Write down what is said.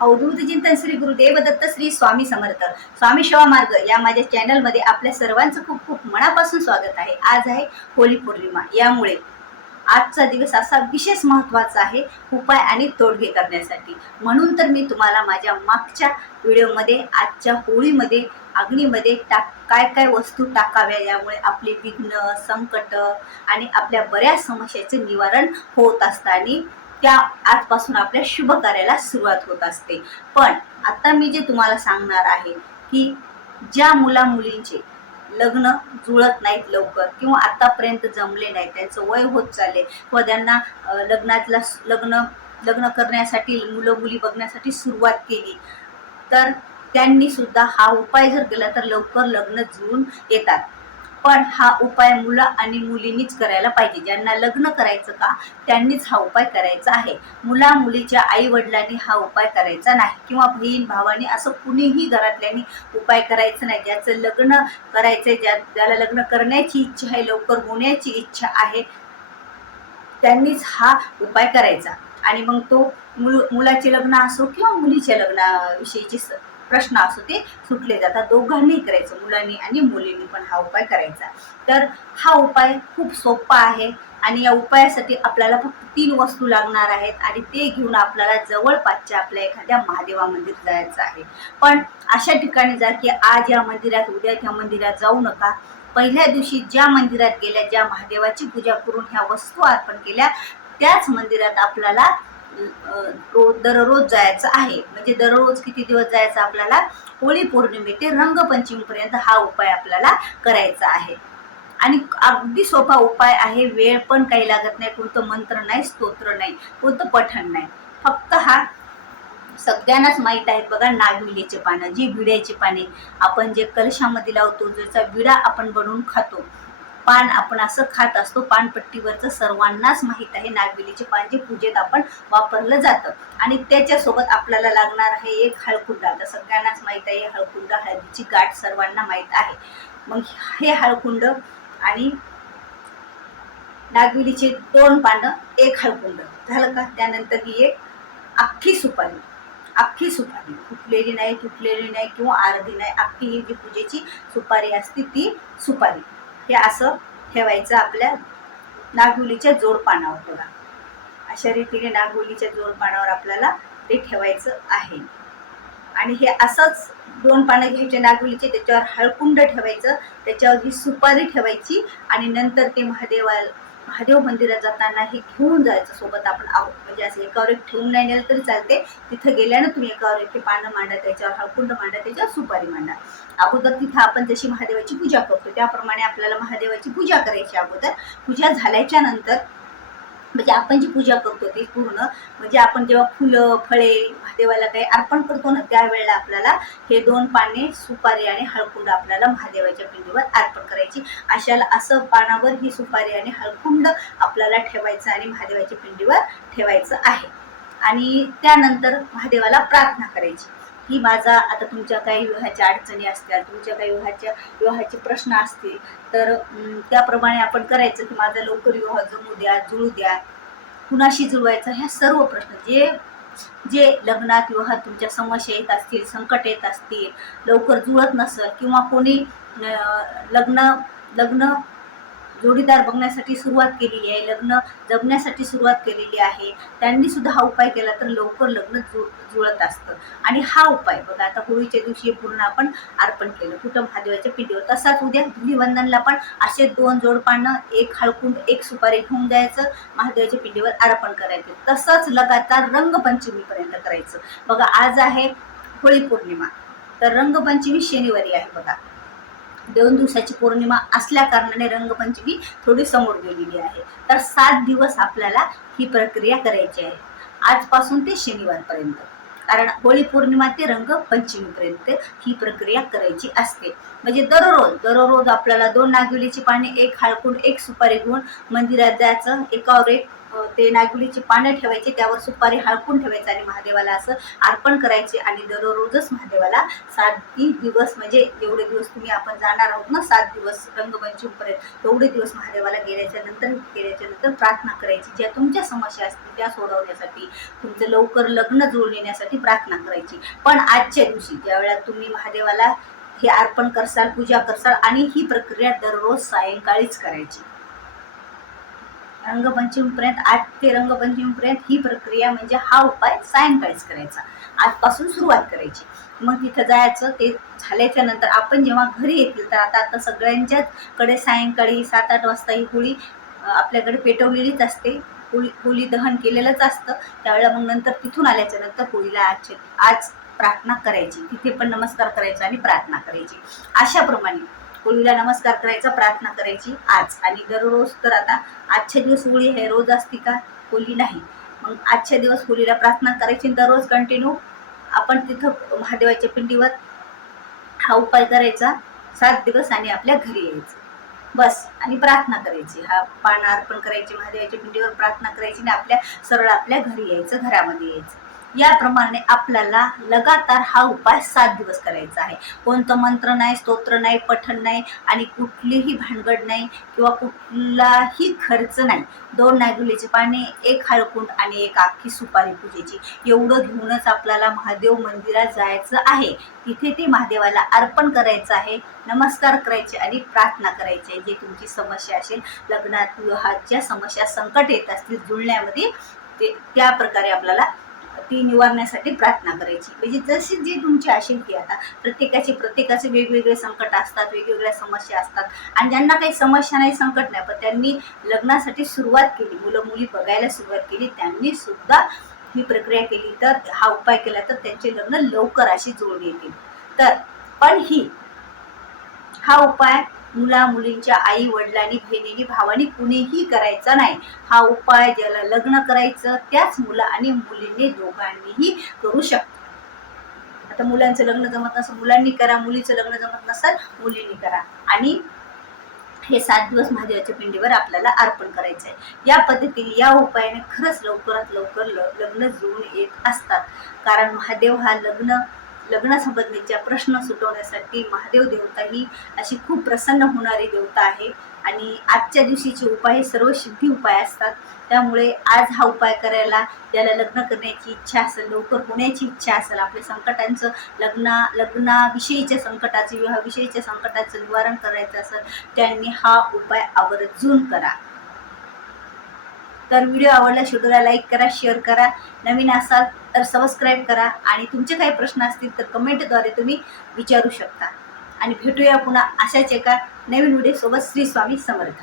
अवधूत चिंतन श्री गुरुदेव दत्त श्री स्वामी समर्थ. स्वामी शिवामार्ग मार्ग या माझ्या चॅनलमध्ये आपल्या सर्वांचं खूप खूप मनापासून स्वागत आहे. आज आहे होळी पौर्णिमा. यामुळे आजचा दिवस असा विशेष महत्त्वाचा आहे उपाय आणि तोडगे करण्यासाठी. म्हणून तर मी तुम्हाला माझ्या मागच्या व्हिडिओमध्ये आजच्या होळीमध्ये अग्नीमध्ये टाक काय काय वस्तू टाकाव्या यामुळे आपले विघ्न संकट आणि आपल्या बऱ्याच समस्याचे निवारण होत असतं आणि त्या आजपासून आपल्या शुभ कार्याला सुरुवात होत असते. पण आता मी जे तुम्हाला सांगणार आहे की ज्या मुला मुलींचे लग्न जुळत नाहीत लवकर किंवा आतापर्यंत जमले नाही त्यांचं वय होत चालले किंवा त्यांना लग्नातला लग्न लग्न करण्यासाठी मुलं मुली बघण्यासाठी सुरुवात केली तर त्यांनी सुद्धा हा उपाय जर केला तर लवकर लग्न जुळून येतात. पण हा उपाय मुलं आणि मुलींनीच करायला पाहिजे. ज्यांना लग्न करायचं का त्यांनीच हा उपाय करायचा आहे. मुला मुलीच्या आई वडिलांनी हा उपाय करायचा नाही किंवा बहीण भावानी असं कुणीही घरातल्यांनी उपाय करायचं नाही. ज्याचं लग्न करायचं ज्या ज्याला लग्न करण्याची इच्छा आहे लवकर होण्याची इच्छा आहे त्यांनीच हा उपाय करायचा. आणि मग तो मुल मुलाचे लग्न असो किंवा मुलीच्या लग्नाविषयीची प्रश्न असो ते सुटले जातात. दोघांनी करायचं. मुलांनी आणि मुलींनी पण हा उपाय करायचा. तर हा उपाय खूप सोपा आहे आणि या उपायासाठी आपल्याला फक्त तीन वस्तू लागणार आहेत आणि ते घेऊन आपल्याला जवळपासच्या आपल्या एखाद्या महादेवा मंदिर जायचं आहे. पण अशा ठिकाणी जा की आज या मंदिरात उद्या त्या मंदिरात जाऊ नका. पहिल्या दिवशी ज्या मंदिरात गेल्या ज्या महादेवाची पूजा करून ह्या वस्तू अर्पण केल्या त्याच मंदिरात आपल्याला रोज दररोज जायचं आहे. म्हणजे दररोज किती दिवस जायचं आपल्याला? होळी पौर्णिमे ते रंगपंचमीपर्यंत हा उपाय आपल्याला करायचा आहे. आणि अगदी सोपा उपाय आहे. वेळ पण काही लागत नाही. कोणतं मंत्र नाही स्तोत्र नाही कोणतं पठण नाही. फक्त हा सगळ्यांनाच माहीत आहेत बघा नागविलेचे पानं जी विड्याची पाने. आपण जे कलशामध्ये लावतो ज्याचा विडा आपण बनवून खातो पान आपण असं खात असतो पानपट्टीवरचं सर्वांनाच माहीत आहे. नागवेलीचे पान जे पूजेत आपण वापरलं जातं. आणि त्याच्यासोबत आपल्याला लागणार आहे एक हळकुंड. आता सगळ्यांनाच माहीत आहे हळकुंड हळदीची गाठ सर्वांना माहीत आहे. मग हे हळकुंड आणि नागवेलीचे दोन पानं एक हळकुंड. झालं का? त्यानंतर ही एक अख्खी सुपारी. अख्खी सुपारी. फुटलेली नाही तुटलेली नाही किंवा अर्धी नाही. अख्खी ही जी पूजेची सुपारी असते ती सुपारी. हे असं ठेवायचं आपल्या नागुलीच्या जोडपानावर बघा. अशा रीतीने नागुलीच्या जोडपानावर आपल्याला ते ठेवायचं आहे. आणि हे असंच दोन पानं घ्यायचे नागुलीचे त्याच्यावर हळकुंड ठेवायचं त्याच्यावर ही सुपारी ठेवायची आणि नंतर ते महादेवा महादेव मंदिरात जाताना हे घेऊन जायचं सोबत आपण आहोत. म्हणजे असं एकावर एक ठेवून नाही नेलं तरी चालते. तिथं गेल्यानं तुम्ही एकावर एक पानं मांडा त्याच्यावर हळकुंड मांडा त्याच्यावर सुपारी मांडा. अगोदर तिथं आपण जशी महादेवाची पूजा करतो त्याप्रमाणे आपल्याला महादेवाची पूजा करायची अगोदर. पूजा झाल्याच्यानंतर म्हणजे आपण जी पूजा करतो ती पूर्ण म्हणजे आपण जेव्हा फुलं फळे महादेवाला काही अर्पण करतो ना त्यावेळेला आपल्याला हे दोन पाने सुपारी आणि हळकुंड आपल्याला महादेवाच्या पिंडीवर अर्पण करायची. अशाला असं पानावर ही सुपारी आणि हळकुंड आपल्याला ठेवायचं आणि महादेवाच्या पिंडीवर ठेवायचं आहे. आणि त्यानंतर महादेवाला प्रार्थना करायची. की माझा आता तुमच्या काही विवाहाच्या अडचणी असतील तुमच्या काही विवाहाच्या विवाहाचे प्रश्न असतील तर त्याप्रमाणे आपण करायचं की माझा लवकर विवाह जमू द्या जुळू द्या. कुणाशी जुळवायचा ह्या सर्व प्रश्न जे जे लग्नात विवाहात तुमच्या समस्या येत असतील संकट येत असतील लवकर जुळत नसेल किंवा कोणी लग्न लग्न जोडीदार बघण्यासाठी सुरुवात केलेली आहे लग्न जगण्यासाठी सुरुवात केलेली आहे. त्यांनी सुद्धा हा उपाय केला तर लवकर लग्न जुळ जुळत असतं. आणि हा उपाय बघा आता होळीच्या दिवशी पूर्ण आपण अर्पण केलं. कुठं महादेवाच्या पिंडीवर. तसाच उद्या धुलीवंदनला पण असे दोन जोडपानं एक हळकुंड एक सुपारी घेऊन जायचं. महादेवाच्या पिंडीवर अर्पण करायचं. तसंच लगातार रंगपंचमीपर्यंत करायचं. बघा आज आहे होळी पौर्णिमा. तर रंगपंचमी शनिवारी आहे बघा. दोन दिवसाची पौर्णिमा असल्या कारणाने रंगपंचमी थोडी समोर गेलेली आहे. तर सात दिवस आपल्याला ही प्रक्रिया करायची आहे. आजपासून ते शनिवारपर्यंत. कारण होळी पौर्णिमा ते रंगपंचमीपर्यंत ही प्रक्रिया करायची असते. म्हणजे दररोज दररोज आपल्याला दोन नागवेलीची पाने एक हाळकून एक सुपारी घेऊन मंदिरात जायचं एकावर एक ते नागुलीची पानं ठेवायची त्यावर सुपारी हळकून ठेवायचं आणि महादेवाला असं अर्पण करायचे आणि दररोजच महादेवाला सात दिवस म्हणजे जेवढे दिवस तुम्ही आपण जाणार आहोत ना सात दिवस रंगपंचमीपर्यंत तेवढे दिवस महादेवाला गेल्याच्यानंतर गेल्याच्यानंतर प्रार्थना करायची. ज्या तुमच्या समस्या असतील त्या सोडवण्यासाठी तुमचं लवकर लग्न जुळून येण्यासाठी प्रार्थना करायची. पण आजच्या दिवशी ज्यावेळेला तुम्ही महादेवाला हे अर्पण करसाल पूजा करसाल आणि ही प्रक्रिया दररोज सायंकाळीच करायची. रंगपंचमीपर्यंत आठ ते रंगपंचमीपर्यंत ही प्रक्रिया म्हणजे हा उपाय सायंकाळीच करायचा. आजपासून सुरुवात करायची. मग तिथं जायचं ते झाल्याच्यानंतर आपण जेव्हा घरी येतील तर आता आता सगळ्यांच्याच कडे सायंकाळी सात आठ वाजता ही होळी आपल्याकडे पेटवलेलीच असते. होळी होळी दहन केलेलंच असतं. त्यावेळेला मग नंतर तिथून आल्याच्यानंतर होळीला आज आज प्रार्थना करायची. तिथे पण नमस्कार करायचा आणि प्रार्थना करायची. अशाप्रमाणे होळीला नमस्कार करायचा प्रार्थना करायची आज. आणि दररोज तर आता आजच्या दिवस होळी आहे रोज असती का? होळी नाही. मग आजच्या दिवस होळीला प्रार्थना करायची दररोज कंटिन्यू आपण तिथं महादेवाच्या पिंडीवर हा उपाय करायचा. सात दिवस आणि आपल्या घरी यायचं. बस. आणि प्रार्थना करायची. हा पान अर्पण करायची महादेवाच्या पिंडीवर प्रार्थना करायची आणि आपल्या सरळ आपल्या घरी यायचं घरामध्ये यायचं. याप्रमाणे आपल्याला लगातार हा उपाय सात दिवस करायचा आहे. कोणतं मंत्र नाही स्तोत्र नाही पठण नाही आणि कुठलीही भानगड नाही किंवा कुठलाही खर्च नाही. दोन नागुलीचे पाने एक हळकुंड आणि एक अख्खी सुपारी पूजेची. एवढं घेऊनच आपल्याला महादेव मंदिरात जायचं आहे. तिथे ते महादेवाला अर्पण करायचं आहे. नमस्कार करायचे आणि प्रार्थना करायची आहे. जे तुमची समस्या असेल लग्नात विवाहात ज्या समस्या संकट येत असतील जुळण्यामध्ये ते त्या प्रकारे आपल्याला ती निवारण्यासाठी प्रार्थना करायची. म्हणजे जशी जी तुमची असेल ती आता प्रत्येकाची प्रत्येकाचे वेगवेगळे संकट असतात वेगवेगळ्या समस्या असतात. आणि ज्यांना काही समस्या नाही संकट नाही पण त्यांनी लग्नासाठी सुरुवात केली. मुलं मुली बघायला सुरुवात केली. त्यांनी सुद्धा ही प्रक्रिया केली. तर हा उपाय केला तर त्यांचे लग्न लवकर अशी जोड येतील. तर पण ही हा उपाय मुला मुलींच्या आई वडिलांनी बहिणीनी भावानी कुणीही करायचा नाही. हा उपाय ज्याला लग्न करायचं त्याच मुला आणि मुलींनी दोघांनीही करू शकतात आता मुलांचं लग्न जमत नसेल मुलांनी करा मुलीचं लग्न जमत नसेल मुलींनी करा. आणि हे सात दिवस महादेवाच्या पिंडीवर आपल्याला अर्पण करायचं आहे या पद्धतीने या उपायाने खरंच लवकरात लवकर लग्न जुळून येत असतात. कारण महादेव हा लग्न लग्नासंबंधीच्या प्रश्न सुटवण्यासाठी महादेव देवता ही अशी खूप प्रसन्न होणारी देवता आहे. आणि आजच्या दिवशीचे उपाय हे सर्व सिद्धी उपाय असतात. त्यामुळे आज हा उपाय करायला ज्याला लग्न करण्याची इच्छा असेल लवकर होण्याची इच्छा असेल आपल्या संकटांचं लग्ना लग्नाविषयीच्या संकटाचं विवाहाविषयीच्या संकटाचं निवारण करायचं असेल त्यांनी हा उपाय आवर्जून करा. तर व्हिडिओ आवडला व्हिडिओला लाईक करा शेअर करा. नवीन असाल तर सबस्क्राईब करा आणि तुमचे काही प्रश्न असतील तर कमेंटद्वारे तुम्ही विचारू शकता. आणि भेटूया पुन्हा अशाच एका नवीन व्हिडिओसोबत श्री स्वामी समर्थ.